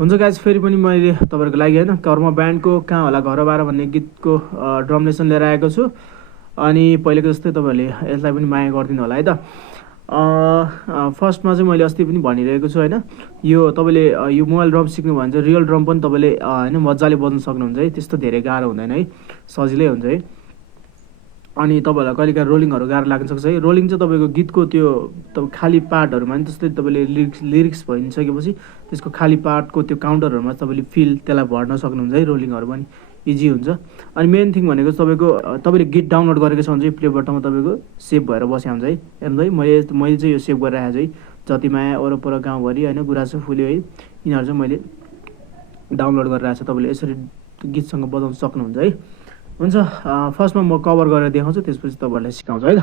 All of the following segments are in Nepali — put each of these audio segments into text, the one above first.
हुन्छ गाइज, फेरि पनि मैले तपाईँहरूको लागि होइन कर्म ब्यान्डको कहाँ होला घर बाह्र भन्ने गीतको ड्रम लेसन लिएर आएको छु। अनि पहिलेको जस्तै तपाईँहरूले यसलाई पनि माया गरिदिनु होला है त। फर्स्टमा चाहिँ मैले अस्ति पनि भनिरहेको छु होइन, यो तपाईँले यो मोबाइल ड्रम सिक्नु भयो भने चाहिँ रियल ड्रम पनि तपाईँले होइन मजाले बज्न सक्नुहुन्छ है। त्यस्तो धेरै गाह्रो हुँदैन है, सजिलै हुन्छ है। अनि तपाईँहरूलाई कहिलेकाहीँ रोलिङहरू गाह्रो लाग्न सक्छ है। रोलिङ चाहिँ तपाईँको गीतको त्यो तपाईँ खाली पार्टहरूमा नि जस्तै तपाईँले लिरिक्स भइसकेपछि त्यसको खाली पार्टको त्यो काउन्टरहरूमा तपाईँले त्यसलाई भर्न सक्नुहुन्छ है। रोलिङहरू पनि इजी हुन्छ। अनि मेन थिङ भनेको तपाईँले गीत डाउनलोड गरेको छ भने चाहिँ प्ले बटनमा तपाईँको सेभ भएर बस्या हुन्छ है। हेर्नु है, मैले चाहिँ यो सेभ गरेर राखेको छु है। जति माया वरपर गाउँभरि होइन गुराँसो फुल्यो है, यिनीहरू चाहिँ मैले डाउनलोड गरेर राखेको छु। तपाईँले यसरी गीतसँग बजाउन सक्नुहुन्छ है। हुन्छ, फर्स्टमा म कभर गरेर देखाउँछु, त्यसपछि तपाईँहरूलाई सिकाउँछु है त।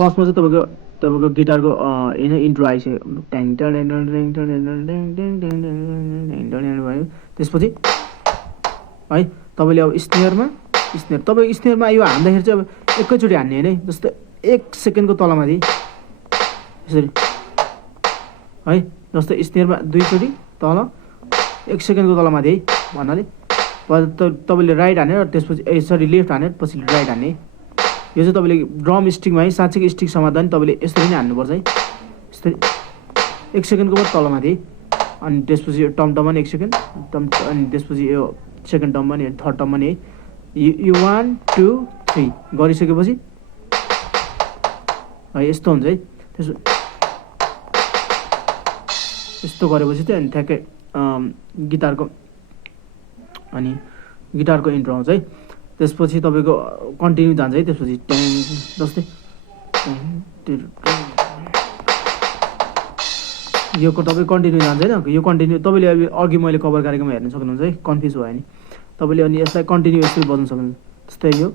फर्स्टमा चाहिँ तपाईँको गिटारको होइन इन्ट्रो आइसक्यो, ट्याङ ट्याङ ट्याङ ट्याङ ट्याङ ट्याङ भयो। त्यसपछि है तपाईँले अब स्नेयर तपाईँ स्नेयरमा यो हान्दाखेरि चाहिँ अब एकैचोटि हान्ने होइन है। जस्तै 1 सेकेन्डको तलमाथि यसरी है, जस्तै स्नेयरमा 2 चोटि तल 1 सेकेन्डको तलमाथि है भन्नाले तपाईँले राइट हानेर त्यसपछि लेफ्ट हानेर पछि राइट हान्ने। यो चाहिँ तपाईँले ड्रम स्टिकमा है, साँच्चैको स्टिक समात्दा नि तपाईँले यसरी नै हान्नुपर्छ है। यस्तरी 1 सेकेन्डको मात्र तलमाथि, अनि त्यसपछि यो टमटममा नि 1 सेकेन्ड अनि त्यसपछि यो सेकेन्ड टममा नि थर्ड टममा नि है। यो 1 2 3 गरिसकेपछि है यस्तो हुन्छ है। यस्तो गरेपछि चाहिँ अनि ठ्याक्कै गिटारको इन्ट्रो आउँछ है। त्यसपछि तपाईँको कन्टिन्यू जान्छ है। त्यसपछि ट्याङ जस्तै यो तपाईँ कन्टिन्यू जान्छ होइन। यो कन्टिन्यू तपाईँले अघि मैले कभर गरेकोमा हेर्न सक्नुहुन्छ है, कन्फ्युज भयो नि तपाईँले। अनि यसलाई कन्टिन्यू यसरी बजाउन सक्नुहुन्छ। जस्तै यो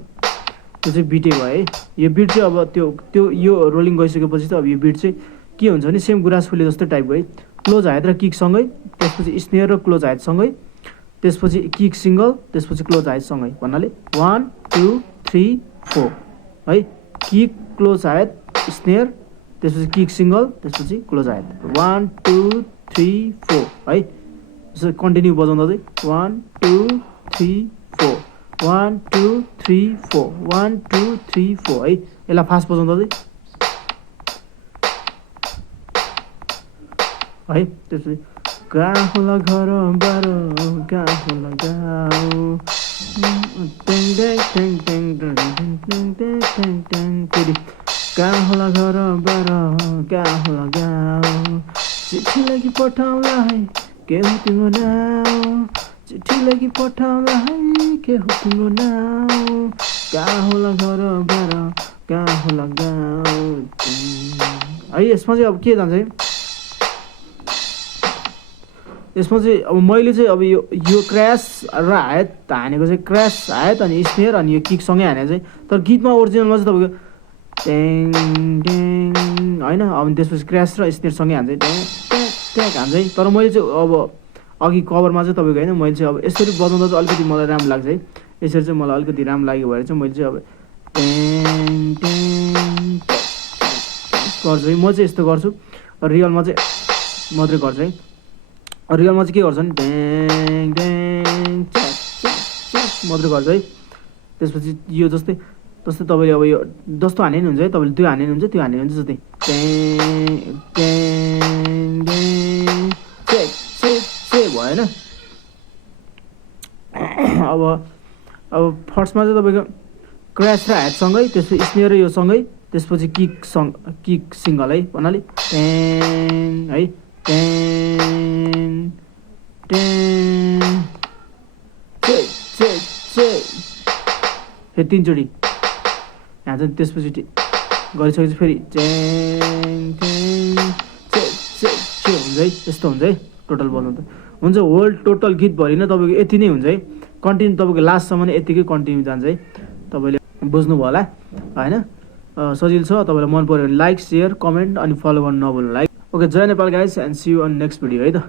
चाहिँ बिटै भयो है। यो बिट चाहिँ अब त्यो यो रोलिङ गइसकेपछि चाहिँ अब यो बिट चाहिँ के हुन्छ भने सेम गुराँस फुले जस्तै टाइपको है। क्लोज हाइट र किकसँगै, त्यसपछि स्नेयर र क्लोज हाइटसँगै, त्यसपछि किक सिङ्गल, त्यसपछि क्लोज हाइटसँगै भन्नाले 1 2 3 4 है। किक क्लोज हाइट स्नेयर, त्यसपछि किक सिङ्गल, त्यसपछि क्लोज हाइट 1 2 3 4 है। यसरी कन्टिन्यू बजाउँदा चाहिँ 1 2 3 4 1 2 3 4 1 2 3 4 है। यसलाई फास्ट बजाउँदा चाहिँ है। त्यसपछि कहाँ होला घर बाह्र कहाँ होला गाउँ ट्याङ ट्याङ ट्याङ ट्याङ ट्याङ ट्याङ ट्याङ ट्याङ। फेरि कहाँ होला घर बाह्र कहाँ होला गाउँ, चिठी लागि पठाउँला है के हो तिम्रो नाउँ, चिठी लागि पठाउँला है के हो तिम्रो नाउँ, कहाँ होला घर बाह्र कहाँ होला गाउँ है। यसमा चाहिँ अब के जान्छ है, यसमा चाहिँ अब मैले चाहिँ अब यो क्र्यास र हायत हानेको चाहिँ क्र्यास हायत अनि स्नेयर अनि यो किकसँगै हानेको चाहिँ। तर गीतमा ओरिजिनलमा चाहिँ तपाईँको ट्याङ ट्याङ होइन। अनि त्यसपछि क्र्यास र स्नेयरसँगै हान्छ ट्याङ ट्याङ ट्याङ हान्छ है। तर मैले चाहिँ अब अघि कभरमा चाहिँ तपाईँको होइन मैले चाहिँ अब यसरी बजाउँदा चाहिँ अलिकति मलाई राम्रो लाग्छ है। यसरी चाहिँ मलाई अलिकति राम्रो लाग्यो भएर चाहिँ मैले चाहिँ अब ट्याङ ट्याङ गर्छु है। म चाहिँ यस्तो गर्छु, रियलमा चाहिँ मात्रै गर्छु है। रियलमा चाहिँ के गर्छ नि ट्याङ ट्याङ मात्रै गर्छ है। त्यसपछि यो जस्तै तपाईँले अब यो जस्तो हाने नि हुन्छ है, तपाईँले त्यो हाने नि हुन्छ त्यो हाने हुन्छ। जस्तै ट्याङ ट्याङ ट्याङ भएन। अब फर्स्टमा चाहिँ तपाईँको क्र्यास र ह्याटसँगै, त्यसपछि स्नेयर र यो सँगै, त्यसपछि किक सिङ्गल है भन्नाले ट्याङ है ट्याङ ट्याङ फेरि 3 चोटि यहाँ चाहिँ त्यसपछि गरिसकेपछि फेरि च्याङ च्याङ हुन्छ है, यस्तो हुन्छ है टोटल बजाउनु त हुन्छ। होल टोटल गीतभरि नै तपाईँको यति नै हुन्छ है, कन्टिन्यू तपाईँको लास्टसम्म नै यतिकै कन्टिन्यू जान्छ है। तपाईँले बुझ्नुभयो होला होइन, सजिलो छ। तपाईँलाई मन पऱ्यो भने लाइक, सेयर, कमेन्ट अनि फलो गर्नु नभुल्नु। लाइक ओके, जय Nepal guys and see you on next video है त।